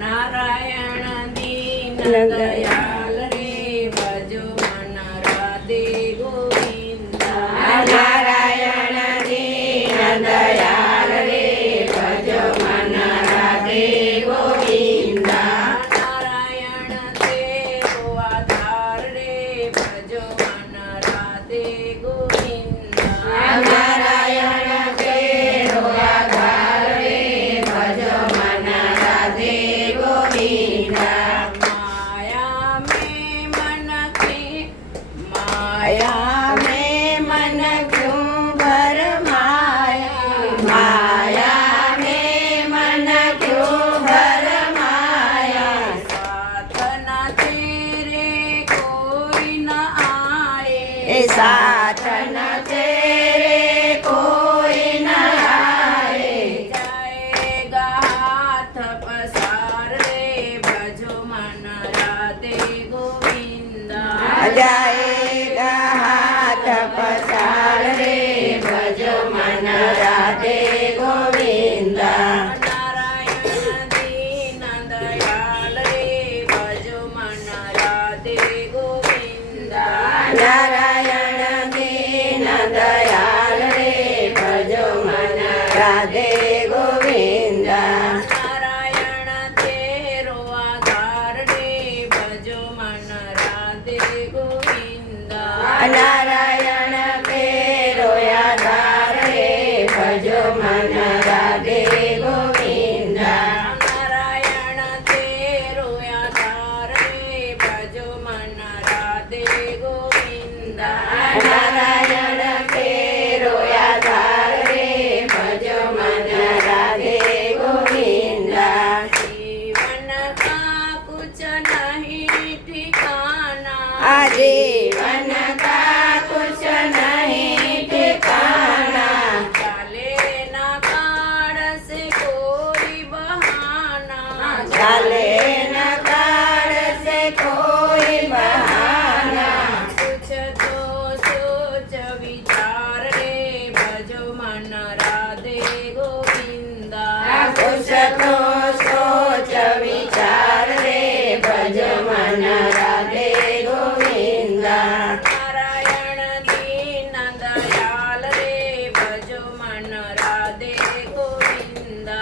નારાયણ દીન દયાલ રે ભજો મન રાધે ગોવિંદા નારાયણ દીન દયાલ રે ભજો મન રાધે ગોવિંદા નારાયણ તેરો આધાર રે ભજો મન રાધે ગોવિંદા નારાયણ તેરો આધાર રે ભજો મન રાધે ગોવિંદા માયા મેં મન કી માયા में मन क्यों भर माया में मन क्यों भर माया साथ न तेरे कोई न आए साथ न तेरे कोई न आए जाएगा हाथ पसार रे भजो मन राधे गोविंदा जाएगा हाथ पसार रे भजो मन राधे गोविंदा नारायण दीन दयाल रे भजो मन राधे गोविंदा नारायण दीन दयाल रे भजो मन राधे गोविंदा नारायण तेरो आधार रे भजो मन राधे गोविंदा नारायण तेरो आधार रे भजो मन राधे गोविंदा नारायण तेरो आधार रे भजो मन राधे गोविंदा नारायण तेरो आधार रे भजो मन राधे गोविंदा जीवन का कुछ नहीं ठिकाना आजीवन का कुछ नहीं ठिकाना चले न काढ़ से कोई बहाना चले न कार से कोई बहाना कुछ तो सोच विचार रे भजो मन राधे गोविंदा कुछ तो सोच विचार रे भजो मन राधे गोविंदा नारायण दीन दयाल रे भजो मन राधे गोविंदा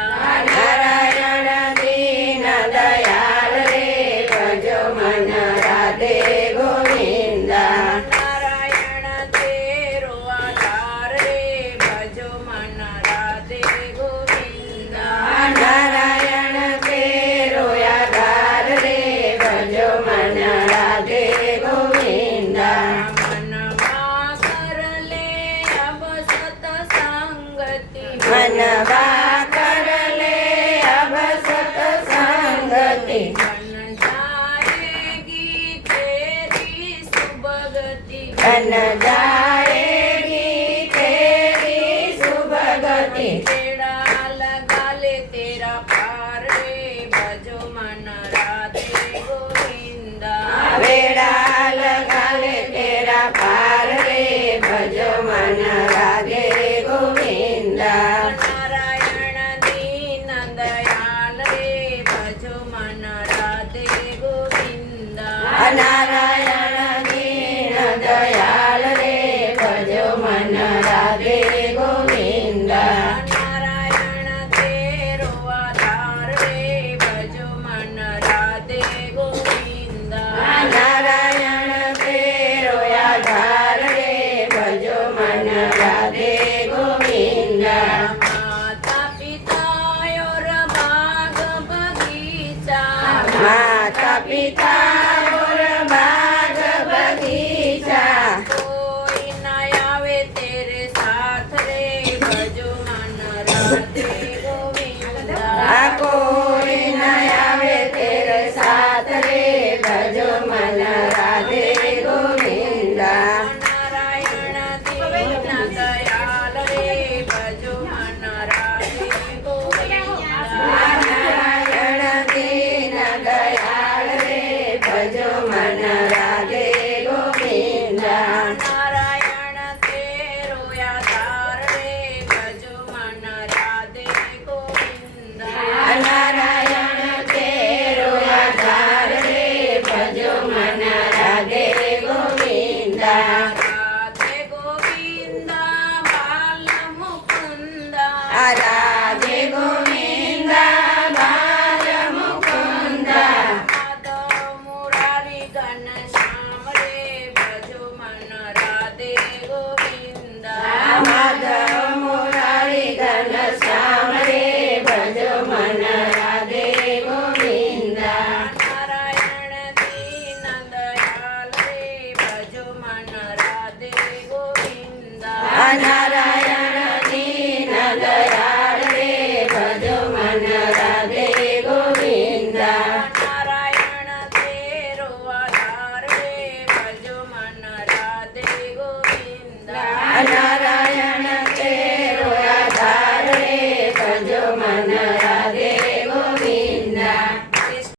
नारायण दीन दयाल रे भजो मन राधे गोविंदा नारायण तेरो आधार रे भजो मन राधे गोविंदा नारायण तेरो आधार रे भजो मन राधे गोविंदा मनवा कर ले अब सतसंगति मनवा कर ले अब सतसंगति बन जाएगी तेरी सुभगति बन जाएगी तेरी सुभगति तेरा लगा ले तेरा पार रे भजो मन राधे गोविंदा वेड़ा लगा ले तेरा पार रे भजो मन राधे गोविंदा नारायण दीन दयाल रे भजो मन राधे गोविंदा नारायण दीन दयाल रे भजो मन राधे गोविंदा नारायण तेरो आधार रे भजो मन राधे गोविंदा नारायण तेरो आधार रे भजो मन राधे गोविंदा माता पिता और बाग बगीचा माता पिता